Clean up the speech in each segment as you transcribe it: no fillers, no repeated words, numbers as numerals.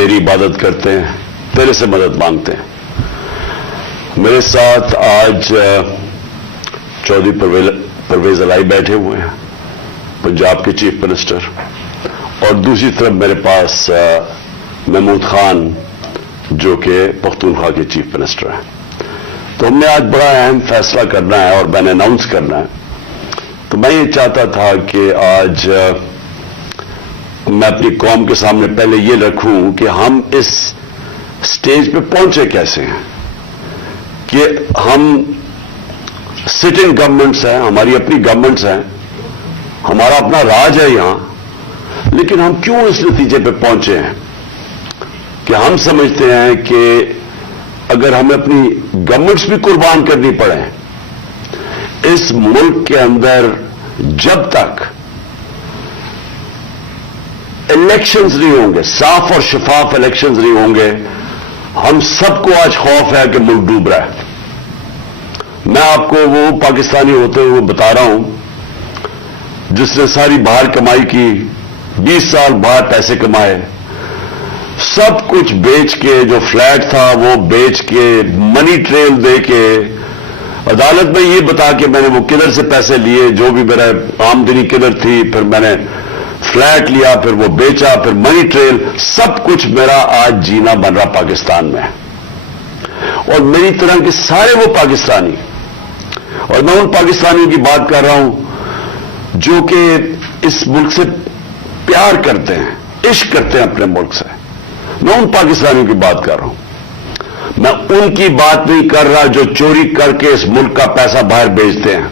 تیری عبادت کرتے ہیں, تیرے سے مدد مانگتے ہیں. میرے ساتھ آج چودھری پرویز الہی بیٹھے ہوئے ہیں, پنجاب کے چیف منسٹر, اور دوسری طرف میرے پاس محمود خان جو کہ پختونخوا کے چیف منسٹر ہیں. تو ہم نے آج بڑا اہم فیصلہ کرنا ہے اور میں نے اناؤنس کرنا ہے. تو میں یہ چاہتا تھا کہ آج میں اپنی قوم کے سامنے پہلے یہ رکھوں کہ ہم اس سٹیج پہ پہنچے کیسے ہیں, کہ ہم سٹنگ گورنمنٹس ہیں, ہماری اپنی گورنمنٹس ہیں, ہمارا اپنا راج ہے یہاں, لیکن ہم کیوں اس نتیجے پہ پہنچے ہیں کہ ہم سمجھتے ہیں کہ اگر ہمیں اپنی گورنمنٹس بھی قربان کرنی پڑے, اس ملک کے اندر جب تک الیکشنز نہیں ہوں گے, صاف اور شفاف الیکشنز نہیں ہوں گے, ہم سب کو آج خوف ہے کہ ملک ڈوب رہا ہے. میں آپ کو وہ پاکستانی ہوتے ہوئے بتا رہا ہوں جس نے ساری باہر کمائی کی, 20 سال باہر پیسے کمائے, سب کچھ بیچ کے, جو فلیٹ تھا وہ بیچ کے, منی ٹریل دے کے, عدالت میں یہ بتا کے میں نے وہ کدھر سے پیسے لیے, جو بھی میرا آمدنی کدھر تھی, پھر میں نے فلیٹ لیا, پھر وہ بیچا, پھر منی ٹریل, سب کچھ میرا آج جینا بن رہا پاکستان میں. اور میری طرح کے سارے وہ پاکستانی, اور میں ان پاکستانیوں کی بات کر رہا ہوں جو کہ اس ملک سے پیار کرتے ہیں, عشق کرتے ہیں اپنے ملک سے, میں ان پاکستانیوں کی بات کر رہا ہوں. میں ان کی بات نہیں کر رہا جو چوری کر کے اس ملک کا پیسہ باہر بیچتے ہیں,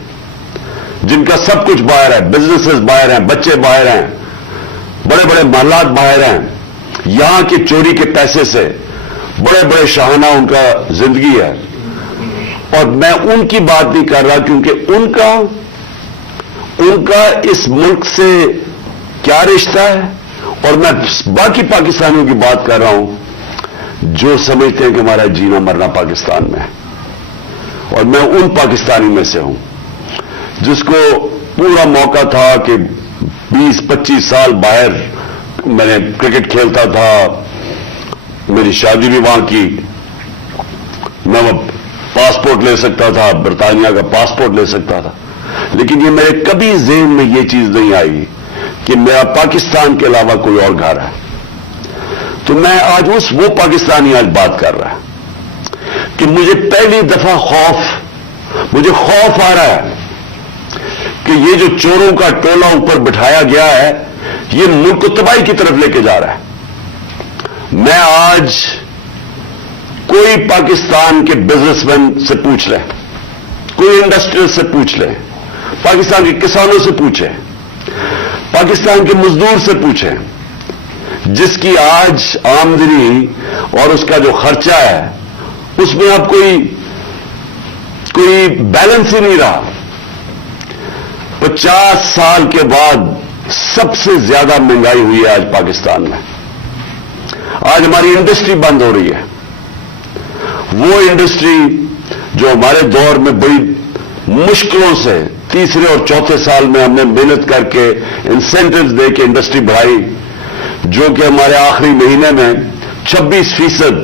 جن کا سب کچھ باہر ہے, بزنسز باہر ہیں, بچے باہر ہیں, بڑے بڑے محلات باہر ہیں, یہاں کی چوری کے پیسے سے بڑے بڑے شاہانہ ان کا زندگی ہے. اور میں ان کی بات نہیں کر رہا کیونکہ ان کا اس ملک سے کیا رشتہ ہے, اور میں باقی پاکستانیوں کی بات کر رہا ہوں جو سمجھتے ہیں کہ ہمارا جینا مرنا پاکستان میں ہے. اور میں ان پاکستانی میں سے ہوں جس کو پورا موقع تھا کہ 20-25 سال باہر میں نے کرکٹ کھیلتا تھا, میری شادی بھی وہاں کی, میں پاسپورٹ لے سکتا تھا, برطانیہ کا پاسپورٹ لے سکتا تھا, لیکن یہ میرے کبھی ذہن میں یہ چیز نہیں آئی کہ میرا پاکستان کے علاوہ کوئی اور گھر ہے. تو میں آج وہ پاکستانی آج بات کر رہا ہے کہ مجھے پہلی دفعہ مجھے خوف آ رہا ہے کہ یہ جو چوروں کا ٹولہ اوپر بٹھایا گیا ہے یہ ملک کو تباہی کی طرف لے کے جا رہا ہے. میں آج کوئی پاکستان کے بزنس مین سے پوچھ لیں, کوئی انڈسٹریل سے پوچھ لیں, پاکستان کے کسانوں سے پوچھیں, پاکستان کے مزدور سے پوچھیں, جس کی آج آمدنی اور اس کا جو خرچہ ہے اس میں اب کوئی بیلنس ہی نہیں رہا. 50 سال کے بعد سب سے زیادہ مہنگائی ہوئی ہے آج پاکستان میں. آج ہماری انڈسٹری بند ہو رہی ہے, وہ انڈسٹری جو ہمارے دور میں بڑی مشکلوں سے تیسرے اور چوتھے سال میں ہم نے محنت کر کے انسینٹیوز دے کے انڈسٹری بڑھائی, جو کہ ہمارے آخری مہینے میں 26%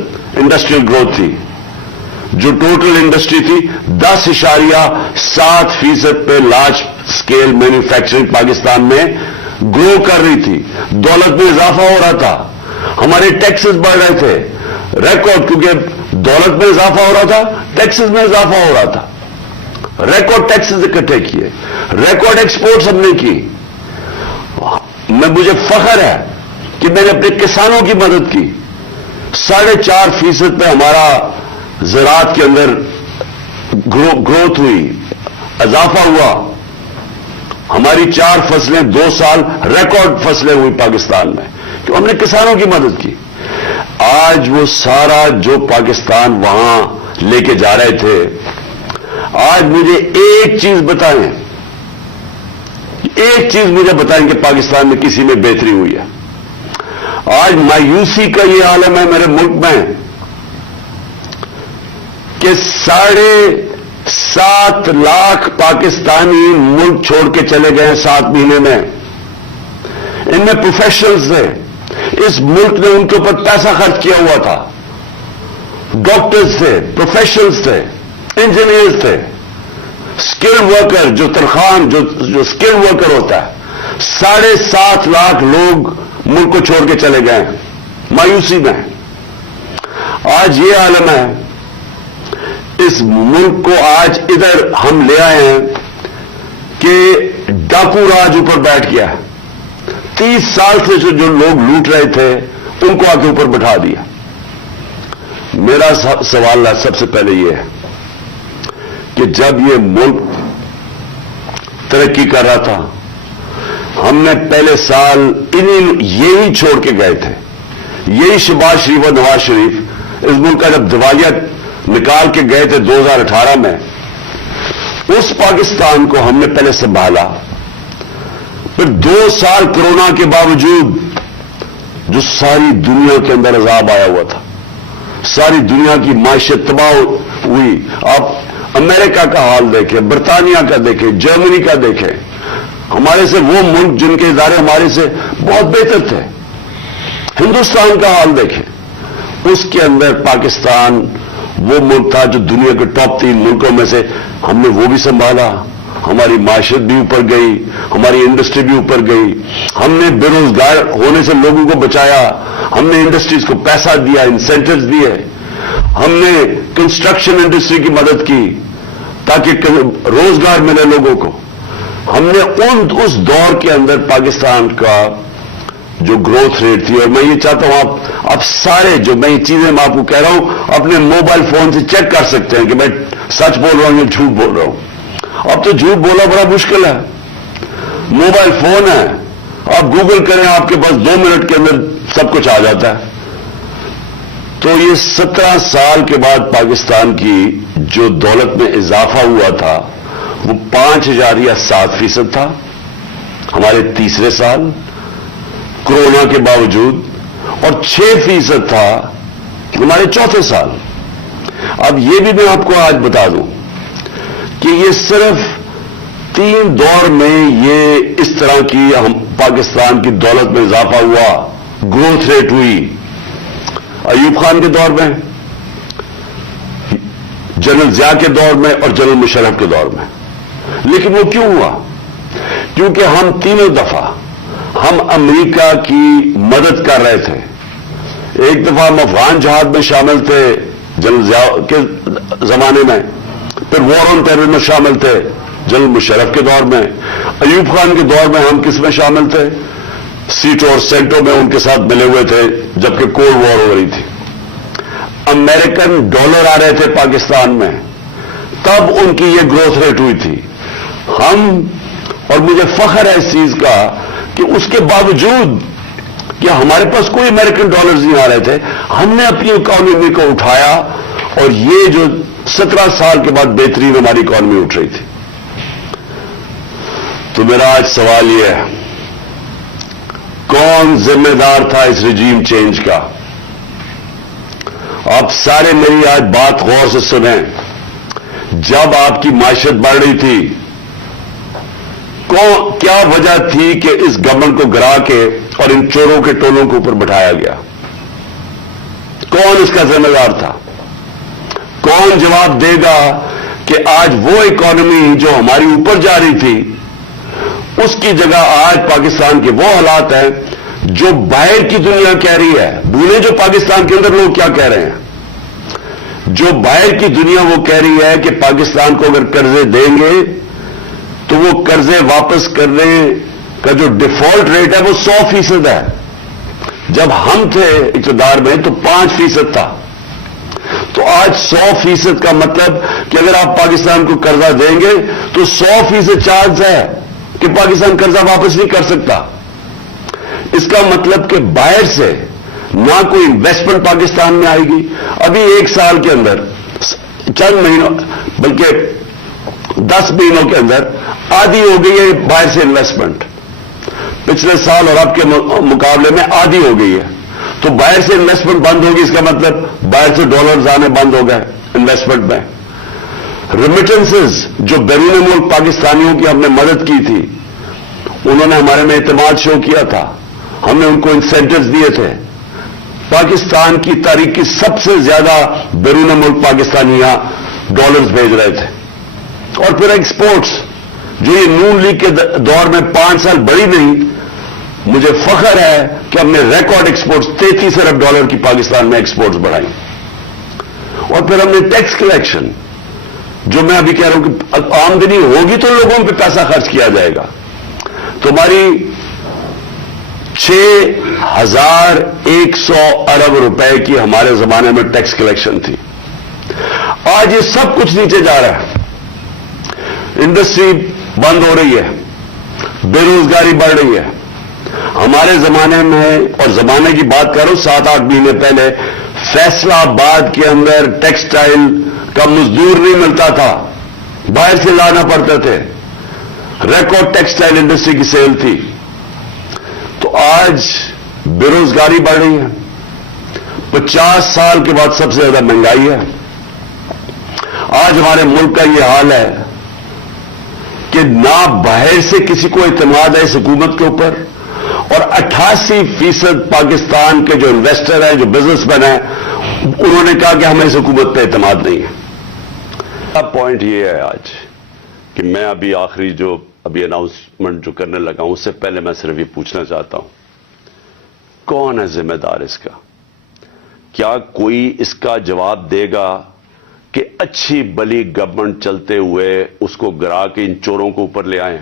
انڈسٹریل گروتھ تھی, جو ٹوٹل انڈسٹری تھی 10.7% پہ لارج سکیل مینوفیکچرنگ پاکستان میں گرو کر رہی تھی. دولت میں اضافہ ہو رہا تھا, ہمارے ٹیکسز بڑھ رہے تھے, ریکارڈ, کیونکہ دولت میں اضافہ ہو رہا تھا, ٹیکسز میں اضافہ ہو رہا تھا, ریکارڈ ٹیکسز اکٹھے کیے, ریکارڈ ایکسپورٹس ہم نے کی. مجھے فخر ہے کہ میں نے اپنے کسانوں کی مدد کی. 4.5% پہ ہمارا زراعت کے اندر گروتھ ہوئی, اضافہ ہوا. ہماری 4 فصلیں 2 سال ریکارڈ فصلیں ہوئی پاکستان میں, تو ہم نے کسانوں کی مدد کی. آج وہ سارا جو پاکستان وہاں لے کے جا رہے تھے, آج مجھے ایک چیز بتائیں کہ پاکستان میں کسی میں بہتری ہوئی ہے. آج مایوسی کا یہ عالم ہے میرے ملک میں کہ 7.5 لاکھ پاکستانی ملک چھوڑ کے چلے گئے ہیں 7 مہینے میں. ان میں پروفیشنلز ہیں, اس ملک نے ان کے اوپر پیسہ خرچ کیا ہوا تھا. ڈاکٹرز تھے, پروفیشنلز تھے, انجینئرز تھے, اسکل ورکر, جو تنخواہ جو اسکل ورکر ہوتا ہے, 7.5 لاکھ لوگ ملک کو چھوڑ کے چلے گئے ہیں مایوسی میں. آج یہ عالم ہے. اس ملک کو آج ادھر ہم لے آئے ہیں کہ ڈاکو راج اوپر بیٹھ گیا. 30 سال سے جو لوگ لوٹ رہے تھے ان کو آ کے اوپر بٹھا دیا. میرا سوال سب سے پہلے یہ ہے کہ جب یہ ملک ترقی کر رہا تھا, ہم نے پہلے سال یہی چھوڑ کے گئے تھے, یہی شہباز شریف اور نواز شریف اس ملک کا جب دیوالیہ نکال کے گئے تھے 2018 میں, اس پاکستان کو ہم نے پہلے سنبھالا. پھر 2 سال کورونا کے باوجود جو ساری دنیا کے اندر عذاب آیا ہوا تھا, ساری دنیا کی معیشت تباہ ہوئی. آپ امریکہ کا حال دیکھیں, برطانیہ کا دیکھیں, جرمنی کا دیکھیں, ہمارے سے وہ ملک جن کے ادارے ہمارے سے بہت بہتر تھے. ہندوستان کا حال دیکھیں, اس کے اندر پاکستان وہ ملک تھا جو دنیا کے ٹاپ 3 ملکوں میں سے, ہم نے وہ بھی سنبھالا. ہماری معیشت بھی اوپر گئی, ہماری انڈسٹری بھی اوپر گئی, ہم نے بے روزگار ہونے سے لوگوں کو بچایا, ہم نے انڈسٹریز کو پیسہ دیا, انسینٹیوز دیے, ہم نے کنسٹرکشن انڈسٹری کی مدد کی تاکہ روزگار ملے لوگوں کو. ہم نے اس دور کے اندر پاکستان کا جو گروتھ ریٹ تھی, اور میں یہ چاہتا ہوں آپ سارے جو میں یہ چیزیں میں آپ کو کہہ رہا ہوں اپنے موبائل فون سے چیک کر سکتے ہیں کہ میں سچ بول رہا ہوں یا جھوٹ بول رہا ہوں. اب تو جھوٹ بولنا بڑا مشکل ہے, موبائل فون ہے, آپ گوگل کریں, آپ کے پاس 2 منٹ کے اندر سب کچھ آ جاتا ہے. تو یہ 17 سال کے بعد پاکستان کی جو دولت میں اضافہ ہوا تھا وہ 5.7% تھا ہمارے تیسرے سال کورونا کے باوجود, اور 6% تھا ہمارے چوتھے سال. اب یہ بھی میں آپ کو آج بتا دوں کہ یہ صرف 3 دور میں یہ اس طرح کی پاکستان کی دولت میں اضافہ ہوا, گروتھ ریٹ ہوئی. ایوب خان کے دور میں, جنرل ضیاء کے دور میں اور جنرل مشرف کے دور میں. لیکن وہ کیوں ہوا؟ کیونکہ ہم تینوں دفعہ ہم امریکہ کی مدد کر رہے تھے. ایک دفعہ ہم افغان جہاد میں شامل تھے جنرل ضیاء کے زمانے میں, پھر وار آن ٹیرر میں شامل تھے جنرل مشرف کے دور میں. ایوب خان کے دور میں ہم کس میں شامل تھے؟ سیٹوں اور سینٹوں میں ان کے ساتھ ملے ہوئے تھے جبکہ کولڈ وار ہو رہی تھی. امریکن ڈالر آ رہے تھے پاکستان میں, تب ان کی یہ گروتھ ریٹ ہوئی تھی. ہم, اور مجھے فخر ہے اس چیز کا کہ اس کے باوجود کہ ہمارے پاس کوئی امریکن ڈالرز نہیں آ رہے تھے, ہم نے اپنی اکانومی کو اٹھایا, اور یہ جو 17 سال کے بعد بہترین ہماری اکانومی اٹھ رہی تھی. تو میرا آج سوال یہ ہے, کون ذمہ دار تھا اس رجیم چینج کا؟ آپ سارے میری آج بات غور سے سنیں. جب آپ کی معیشت بڑھ رہی تھی, کیا وجہ تھی کہ اس گورنمنٹ کو گرا کے اور ان چوروں کے ٹولوں کے اوپر بٹھایا گیا؟ کون اس کا ذمہ دار تھا؟ کون جواب دے گا کہ آج وہ اکانومی جو ہماری اوپر جا رہی تھی اس کی جگہ آج پاکستان کے وہ حالات ہیں جو باہر کی دنیا کہہ رہی ہے؟ بھولیں جو پاکستان کے اندر لوگ کیا کہہ رہے ہیں. جو باہر کی دنیا وہ کہہ رہی ہے کہ پاکستان کو اگر قرضے دیں گے تو وہ قرضے واپس کرنے کا جو ڈیفالٹ ریٹ ہے وہ 100% ہے. جب ہم تھے اقتدار میں تو 5% تھا. تو آج 100% کا مطلب کہ اگر آپ پاکستان کو قرضہ دیں گے تو 100% چانس ہے کہ پاکستان قرضہ واپس نہیں کر سکتا. اس کا مطلب کہ باہر سے نہ کوئی انویسٹمنٹ پاکستان میں آئے گی. ابھی 1 سال کے اندر, چند مہینوں بلکہ 10 مہینوں کے اندر آدھی ہو گئی ہے باہر سے انویسٹمنٹ. پچھلے سال اور اب کے مقابلے میں آدھی ہو گئی ہے. تو باہر سے انویسٹمنٹ بند ہوگی, اس کا مطلب باہر سے ڈالرز آنے بند ہو گئے انویسٹمنٹ میں. ریمیٹنسز جو بیرون ملک پاکستانیوں کی ہم نے مدد کی تھی, انہوں نے ہمارے میں اعتماد شو کیا تھا, ہم نے ان کو انسینٹیوز دیے تھے. پاکستان کی تاریخ کی سب سے زیادہ بیرون ملک پاکستانیاں ڈالرز بھیج رہے تھے. اور پھر ایکسپورٹس جو یہ نون لیگ کے دور میں 5 سال بڑی نہیں، مجھے فخر ہے کہ ہم نے ریکارڈ ایکسپورٹس 33 ارب ڈالر کی پاکستان میں ایکسپورٹس بڑھائی. اور پھر ہم نے ٹیکس کلیکشن، جو میں ابھی کہہ رہا ہوں کہ آمدنی ہوگی تو لوگوں پہ پیسہ خرچ کیا جائے گا. تو ہماری 6100 ارب روپے کی ہمارے زمانے میں ٹیکس کلیکشن تھی. آج یہ سب کچھ نیچے جا رہا ہے. انڈسٹری بند ہو رہی ہے، بے روزگاری بڑھ رہی ہے. ہمارے زمانے میں، اور زمانے کی بات کروں 7-8 مہینے پہلے، فیصلہ آباد کے اندر ٹیکسٹائل کا مزدور نہیں ملتا تھا، باہر سے لانا پڑتے تھے. ریکارڈ ٹیکسٹائل انڈسٹری کی سیل تھی. تو آج بے روزگاری بڑھ رہی ہے. 50 سال کے بعد سب سے زیادہ مہنگائی ہے. آج ہمارے ملک کا یہ حال ہے کہ نہ باہر سے کسی کو اعتماد ہے اس حکومت کے اوپر، اور 88% پاکستان کے جو انویسٹر ہیں، جو بزنس مین ہیں، انہوں نے کہا کہ ہمیں اس حکومت پہ اعتماد نہیں ہے. پوائنٹ یہ ہے آج کہ میں آخری جو اناؤنسمنٹ جو کرنے لگا ہوں، اس سے پہلے میں صرف یہ پوچھنا چاہتا ہوں، کون ہے ذمہ دار اس کا؟ کیا کوئی اس کا جواب دے گا کہ اچھی بلی گورنمنٹ چلتے ہوئے اس کو گرا کے ان چوروں کو اوپر لے آئیں؟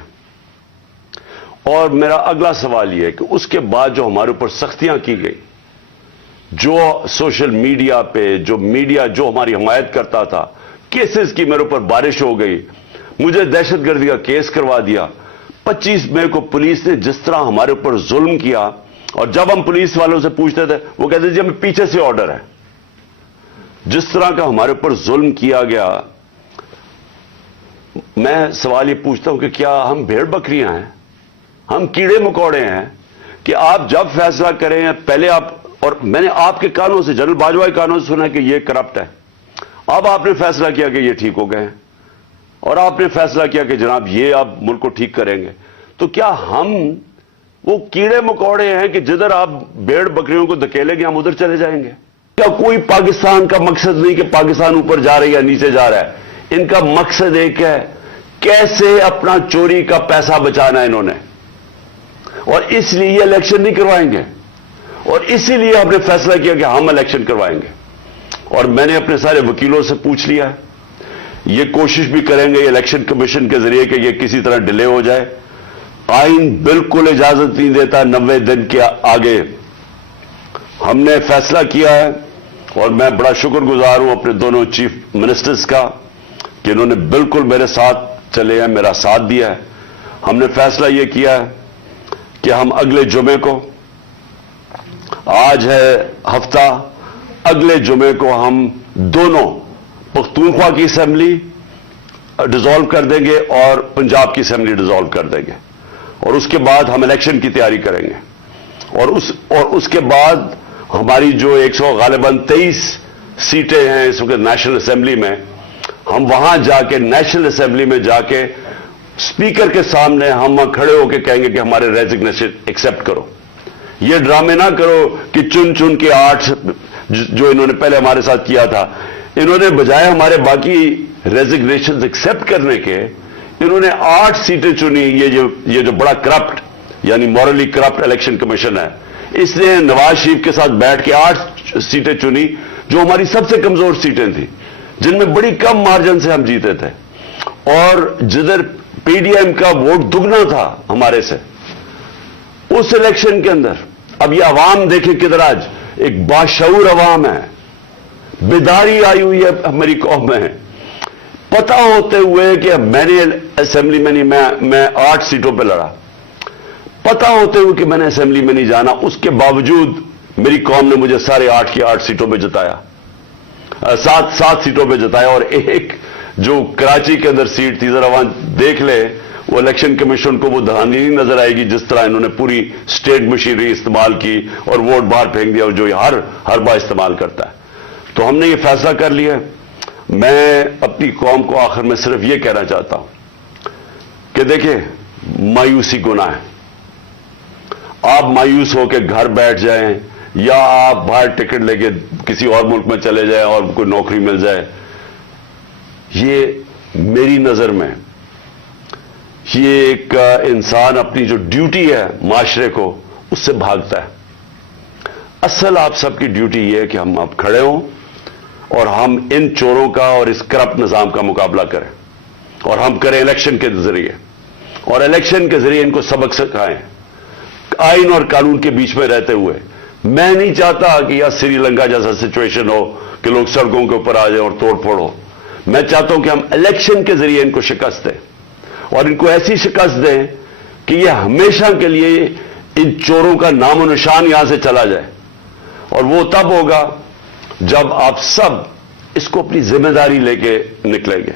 اور میرا اگلا سوال یہ ہے کہ اس کے بعد جو ہمارے اوپر سختیاں کی گئی، جو سوشل میڈیا پہ جو میڈیا جو ہماری حمایت کرتا تھا، کیسز کی میرے اوپر بارش ہو گئی، مجھے دہشت گردی کا کیس کروا دیا. 25 مئی کو پولیس نے جس طرح ہمارے اوپر ظلم کیا، اور جب ہم پولیس والوں سے پوچھتے تھے وہ کہتے جی ہمیں پیچھے سے آرڈر ہے. جس طرح کا ہمارے اوپر ظلم کیا گیا، میں سوال یہ پوچھتا ہوں کہ کیا ہم بھیڑ بکریاں ہیں؟ ہم کیڑے مکوڑے ہیں کہ آپ جب فیصلہ کریں پہلے آپ، اور میں نے آپ کے کانوں سے، جنرل باجوہ کے کانوں سے سنا کہ یہ کرپٹ ہے، اب آپ نے فیصلہ کیا کہ یہ ٹھیک ہو گئے ہیں، اور آپ نے فیصلہ کیا کہ جناب یہ آپ ملک کو ٹھیک کریں گے. تو کیا ہم وہ کیڑے مکوڑے ہیں کہ جدھر آپ بھیڑ بکریوں کو دھکیلیں گے ہم ادھر چلے جائیں گے؟ کیا کوئی پاکستان کا مقصد نہیں کہ پاکستان اوپر جا رہا ہے یا نیچے جا رہا ہے؟ ان کا مقصد ایک ہے، کیسے اپنا چوری کا پیسہ بچانا ہے انہوں نے. اور اس لیے یہ الیکشن نہیں کروائیں گے، اور اسی لیے ہم نے فیصلہ کیا کہ ہم الیکشن کروائیں گے. اور میں نے اپنے سارے وکیلوں سے پوچھ لیا ہے، یہ کوشش بھی کریں گے الیکشن کمیشن کے ذریعے کہ یہ کسی طرح ڈیلے ہو جائے. آئین بالکل اجازت نہیں دیتا 90 دن کے آگے. ہم نے فیصلہ کیا ہے، اور میں بڑا شکر گزار ہوں اپنے دونوں چیف منسٹرز کا کہ انہوں نے بالکل میرے ساتھ چلے ہیں، میرا ساتھ دیا ہے. ہم نے فیصلہ یہ کیا ہے کہ ہم اگلے جمعے کو، آج ہے ہفتہ، اگلے جمعے کو ہم دونوں پختونخوا کی اسمبلی ڈیزالو کر دیں گے اور پنجاب کی اسمبلی ڈیزالو کر دیں گے، اور اس کے بعد ہم الیکشن کی تیاری کریں گے. اور اس کے بعد ہماری جو 100 غالباً 23 سیٹیں ہیں اس وقت نیشنل اسمبلی میں، ہم وہاں جا کے نیشنل اسمبلی میں جا کے اسپیکر کے سامنے ہم کھڑے ہو کے کہیں گے کہ ہمارے ریزگنیشن ایکسپٹ کرو. یہ ڈرامے نہ کرو کہ چن چن کے 8 جو انہوں نے پہلے ہمارے ساتھ کیا تھا، انہوں نے بجائے ہمارے باقی ریزگنیشن ایکسپٹ کرنے کے، انہوں نے 8 سیٹیں چنی. یہ جو بڑا کرپٹ یعنی مورلی کرپٹ الیکشن کمیشن ہے، اس نے نواز شریف کے ساتھ بیٹھ کے 8 سیٹیں چنی جو ہماری سب سے کمزور سیٹیں تھیں، جن میں بڑی کم مارجن سے ہم جیتے تھے، اور جدھر پی ڈی ایم کا ووٹ دگنا تھا ہمارے سے اس الیکشن کے اندر. اب یہ عوام دیکھیں کدھر آج ایک باشعور عوام ہے، بیداری آئی ہوئی ہے ہماری قوم میں. پتہ ہوتے ہوئے کہ میں نے اسمبلی میں نہیں، میں 8 سیٹوں پہ لڑا، پتہ ہوتے ہوئے کہ میں نے اسمبلی میں نہیں جانا، اس کے باوجود میری قوم نے مجھے سارے 8 کی 8 سیٹوں پہ جتایا، 7 سیٹوں پہ جتایا. اور ایک جو کراچی کے اندر سیٹ تھی، ذرا وہاں دیکھ لے، وہ الیکشن کمیشن کو وہ دھاندلی نہیں نظر آئے گی جس طرح انہوں نے پوری اسٹیٹ مشینری استعمال کی اور ووٹ باہر پھینک دیا، اور جو ہر بار استعمال کرتا ہے. تو ہم نے یہ فیصلہ کر لیا. میں اپنی قوم کو آخر میں صرف یہ کہنا چاہتا ہوں کہ دیکھیں، مایوسی گناہ ہے. آپ مایوس ہو کے گھر بیٹھ جائیں یا آپ باہر ٹکٹ لے کے کسی اور ملک میں چلے جائیں اور کوئی نوکری مل جائے، یہ میری نظر میں یہ ایک انسان اپنی جو ڈیوٹی ہے معاشرے کو اس سے بھاگتا ہے۔ اصل آپ سب کی ڈیوٹی یہ ہے کہ ہم اب کھڑے ہوں اور ہم ان چوروں کا اور اس کرپٹ نظام کا مقابلہ کریں، اور ہم کریں الیکشن کے ذریعے، اور الیکشن کے ذریعے ان کو سبق سکھائیں آئین اور قانون کے بیچ میں رہتے ہوئے۔ میں نہیں چاہتا کہ یہاں سری لنکا جیسا سچویشن ہو کہ لوگ سڑکوں کے اوپر آ جائیں اور توڑ پھوڑ ہو۔ میں چاہتا ہوں کہ ہم الیکشن کے ذریعے ان کو شکست دیں، اور ان کو ایسی شکست دیں کہ یہ ہمیشہ کے لیے ان چوروں کا نام و نشان یہاں سے چلا جائے۔ اور وہ تب ہوگا جب آپ سب اس کو اپنی ذمہ داری لے کے نکلیں گے۔